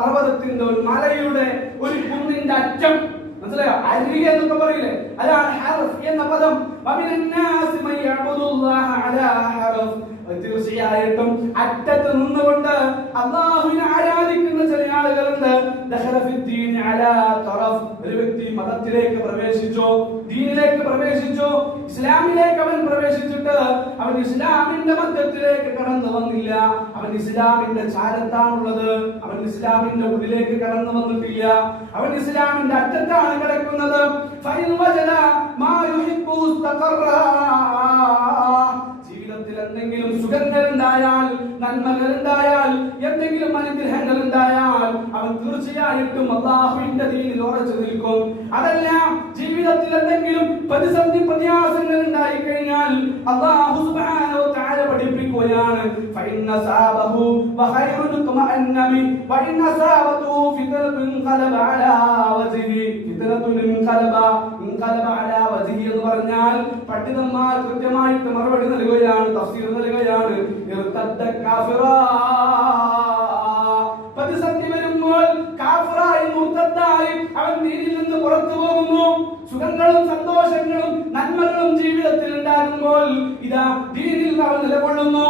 പർവ്വതത്തിന്റെ ഒരു മലയുടെ ഒരു കുന്നിന്റെ അറ്റം മനസ്സിലായോ? അരികെ എന്നൊക്കെ പറയില്ലേ, അതാണ് ഹറഫ് എന്ന പദം. തീർച്ചയായിട്ടും അറ്റത്ത് നിന്നുകൊണ്ട് അല്ലാഹുവിനെ ആരാധിക്കുന്ന ചില ആളുകളുണ്ട്. ഒരു വ്യക്തി മതത്തിലേക്ക് പ്രവേശിച്ചു, ദീനിലേക്ക് പ്രവേശിച്ചു, ഇസ്ലാമിലേക്ക് അവൻ പ്രവേശിച്ചിട്ട് അവൻ ഇസ്ലാമിന്റെ മധ്യത്തിലേക്ക് കടന്നു വന്നില്ല. അവൻ ഇസ്ലാമിന്റെ ചാരത്താണുള്ളത്, അവൻ ഇസ്ലാമിന്റെ ഉള്ളിലേക്ക് കടന്നു വന്നിട്ടില്ല. അവൻ ഇസ്ലാമിന്റെ അറ്റത്താണ് കിടക്കുന്നത്. ജീവിതത്തിൽ എന്തെങ്കിലും സുഖങ്ങളുണ്ടായാൽ, നന്മകളുണ്ടായാൽ, എന്തെങ്കിലും അനുഗ്രഹങ്ങൾ ഉണ്ടായാൽ അവൻ തീർച്ചയായിട്ടും അല്ലാഹുവിന്റെ ദീനിൽ ഉറച്ചു നിൽക്കും. അതല്ല, ജീവിതത്തിൽ എന്തെങ്കിലും പ്രതിസന്ധി പ്രയാസങ്ങൾ ഉണ്ടായി കഴിഞ്ഞാൽ അല്ലാഹു സുബ്ഹാനഹു വ തആല പഠിപ്പിക്കുകയാണ്, ഫഇന്ന സാബഹു വഖൈറുൻ തുമഅന്നമി വഇന്ന സാബതു ഫിത്നതുൻ ഖലബ അലാ വജ്ഹി. ഫിത്നതുൻ ഖലബ അലാ വജ്ഹി എന്ന് പറഞ്ഞാൽ പണ്ഡിതന്മാർ കൃത്യമായിട്ട് മറുപടി നൽകുകയാണ്, തഫ്സീർ നൽകുകയാണ്. ഇർതദ്ദ കാഫിറാ, പ്രതിസന്ധി വരുമ്പോൾ കാഫിറായി മുർത്തദ്ദായി അവൻ ദീനിൽ നിന്ന് പുറത്തു പോകുന്നു. സുഖങ്ങളും സന്തോഷങ്ങളും നന്മകളും ജീവിതത്തിൽ ഉണ്ടാകുമ്പോൾ ഇതാ ദീനിൽ അവൻ നിലകൊള്ളുന്നു,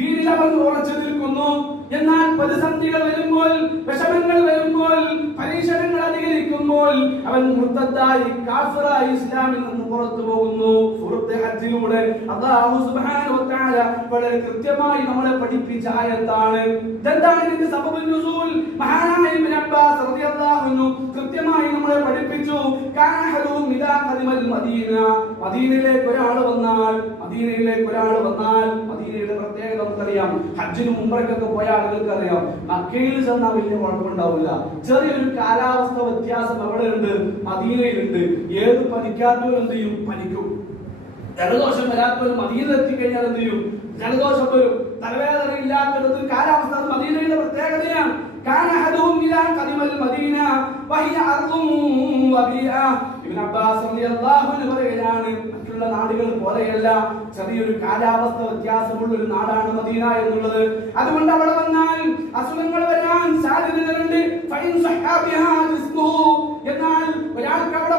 ദീനിൽ അവൻ ഉറച്ചു നിൽക്കുന്നു. എന്നാൽ പ്രതിസന്ധികൾ വരുമ്പോൾ, വിഷമങ്ങൾ വരുമ്പോൾ, പരീക്ഷണങ്ങൾ അധികരിക്കുമ്പോൾ അവൻ മുർത്തദ്ദായി കാഫിറായി ഇസ്ലാമിൽ നിന്ന് പുറത്തു പോകുന്നു. സൂറത്തുൽ ഹജ്ജിലൂടെ അല്ലാഹു സുബ്ഹാനഹു വ തആല വളരെ കൃത്യമായി നമ്മളെ പഠിപ്പിച്ച ആയത്താണ്. ഇതെന്താണ് ഇതിന്റെ സബബുൻ നുസൂൽ? മഹാനായ ഇബ്നു അബ്ബാസ് റളിയല്ലാഹു അൻഹു കൃത്യമായി നമ്മളെ പഠിപ്പിച്ചു. കാനഹും ഇദാ ഖദിമൽ മദീന, മദീനയിലേക്ക് ഒരാൾ വന്നാൽ, മദീനയുടെ പ്രത്യേകത നമുക്കറിയാം. ഹജ്ജിനും ഉംറയ്ക്കൊക്കെ പോയ ആളുകൾക്ക് അറിയാം, മക്കയിൽ ചെന്നാൽ വലിയ കുഴപ്പമുണ്ടാവില്ല. ചെറിയൊരു കാലാവസ്ഥ വ്യത്യാസം അവിടെ ഉണ്ട്, മദീനയിലുണ്ട്. ഏത് പനിക്കാത്തവരും എന്ത് ചെയ്യും? പനിക്കും. ജലദോഷം വരാത്തവർ മദീന എത്തിക്കഴിഞ്ഞാൽ എന്ത് ചെയ്യും? ജലദോഷം വരും. തലവേദന ഇല്ലാത്തത് കാലാവസ്ഥ മദീനയുടെ പ്രത്യേകതയാണ്. ഇബ്നു അബ്ബാസ് റളിയല്ലാഹു അൻഹു പറയുകയാണ്, മറ്റുള്ള നാടുകൾ പോലെയല്ല, ചെറിയൊരു കാലാവസ്ഥ വ്യത്യാസമുള്ള ഒരു നാടാണ് മദീന എന്നുള്ളത്. അതുകൊണ്ട് അവിടെ വന്നാൽ അസുഖങ്ങൾ വരാൻ സാധ്യതകളുണ്ട്. എന്നാൽ ഒരാൾക്ക് അവിടെ